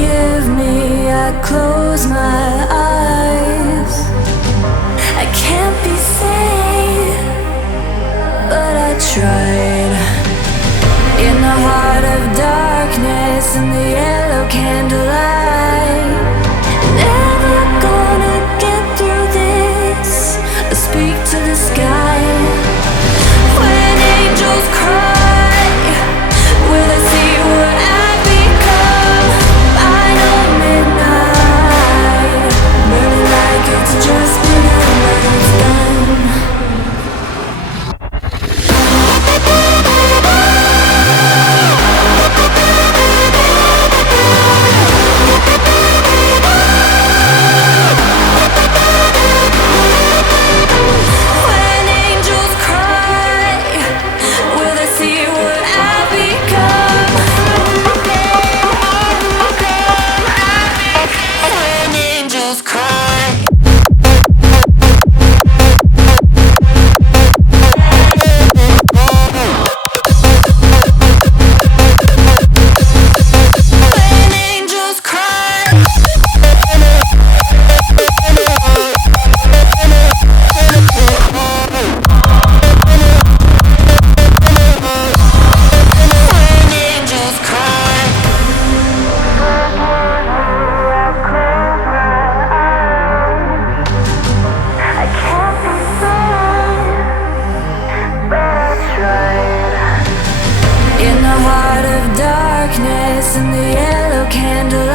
forgive me, I close my eyes. I can't be saved, but I tried. In the heart of darkness, in the yellow candlelight. Never gonna get through this. I speak to the sky. When angels cry, will they see what I've become? I know midnight, burning like it's just begun, but it's done. When angels cry, will they see what I've become? When angels cry. When angels cry. When angels cry. I can't be saved, but I tried. In the heart of darkness, in the yellow candle.